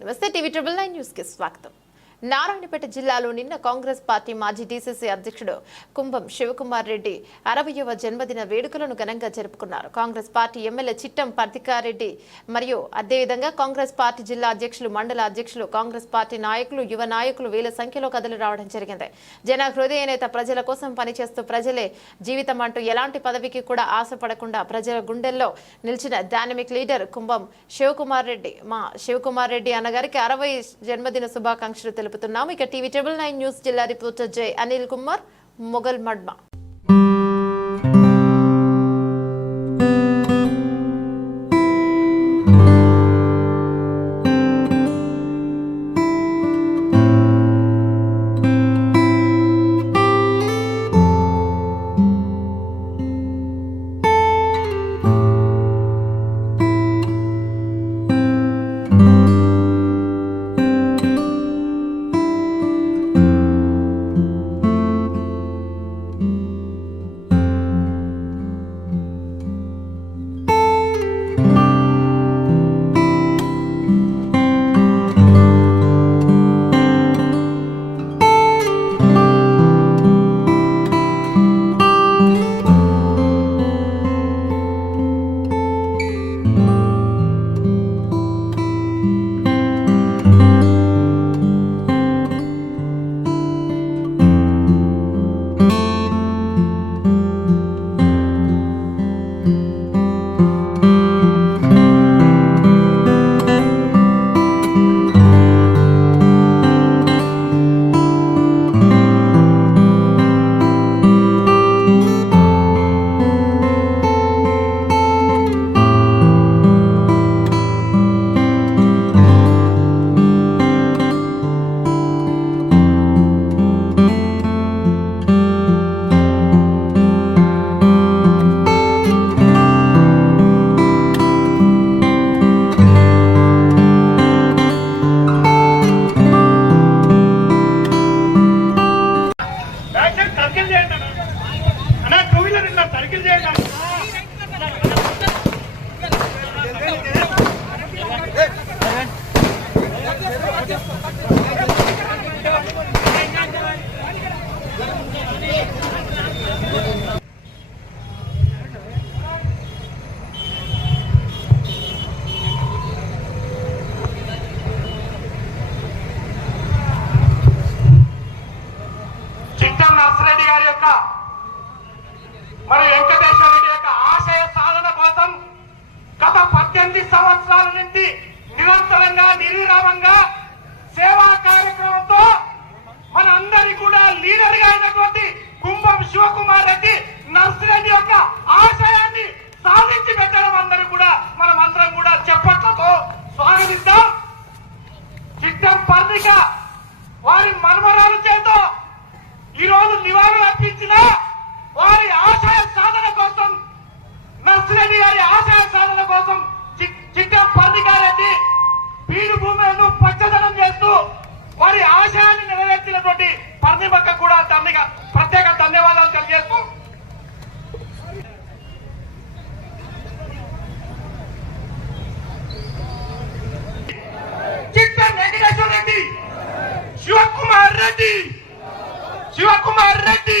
నమస్తే TV triple nine న్యూస్కి స్వాగతం నారాయణపేట జిల్లాలో నిన్న కాంగ్రెస్ పార్టీ మాజీ డీసీసీ అధ్యక్షుడు కుంభం శివకుమార్ రెడ్డి అరవయవ జన్మదిన వేడుకలను ఘనంగా జరుపుకున్నారు. Congress party MLA Chittam Parthikareddy మరియు అదేవిధంగా కాంగ్రెస్ పార్టీ జిల్లా అధ్యక్షులు మండల అధ్యక్షులు కాంగ్రెస్ పార్టీ నాయకులు యువ నాయకులు వేల సంఖ్యలో కదలి రావడం జరిగింది. జన హృదయ నేత ప్రజల కోసం పనిచేస్తూ ప్రజలే జీవితం అంటూ ఎలాంటి పదవికి కూడా ఆశపడకుండా ప్రజల గుండెల్లో నిలిచిన డైనమిక్ లీడర్ కుంభం శివకుమార్ రెడ్డి. మా శివకుమార్ రెడ్డి అన్నగారికి అరవై జన్మదిన శుభాకాంక్షలు తెలుపుతున్నాము ఇక టీవీ ట్రిబుల్ నైన్ న్యూస్ జిల్లా రిపోర్టర్ జై అనిల్ కుమార్ మొగల్ మడ్మా. వీలర్ ఇట్లా సర్కిల్ చేయండి అన్న. చిట్టం నర్సిరెడ్డి గారి యొక్క మరి వెంకటేశ్వర రెడ్డి యొక్క ఆశయ సాధన కోసం గత పద్దెనిమిది సంవత్సరాల నుండి నిరంతరంగా నిర్విరామంగా సేవా కార్యక్రమంతో మన అందరి కూడా లీడర్గా అయినటువంటి కుంభం శివకుమార్ రెడ్డి నర్సిరెడ్డి యొక్క ఆశయాన్ని సాధించి పెట్టడం అందరూ కూడా మనం అందరం కూడా చెప్పట్లతో స్వాగతిస్తాం చిట్టం పర్ణిక వారి మనమరాలు చేత ఈ రోజు నివాళులు అర్పించిన వారి ఆశయ సాధన కోసం నర్సిరెడ్డి గారి ఆశయ సాధన కోసం చి- చిట్టం పర్ణికారెడ్డి బీడు భూములను పచ్చదనం చేస్తూ వారి ఆశయాన్ని నెరవేర్చినటువంటి పర్ణిమక్క కూడా ధన్యగా ప్రత్యేక ధన్యవాదాలు తెలియజేస్తూ. చిట్టం వెంకటేశ్వర రెడ్డి శివకుమార్ రెడ్డి శివకుమార్ రెడ్డి.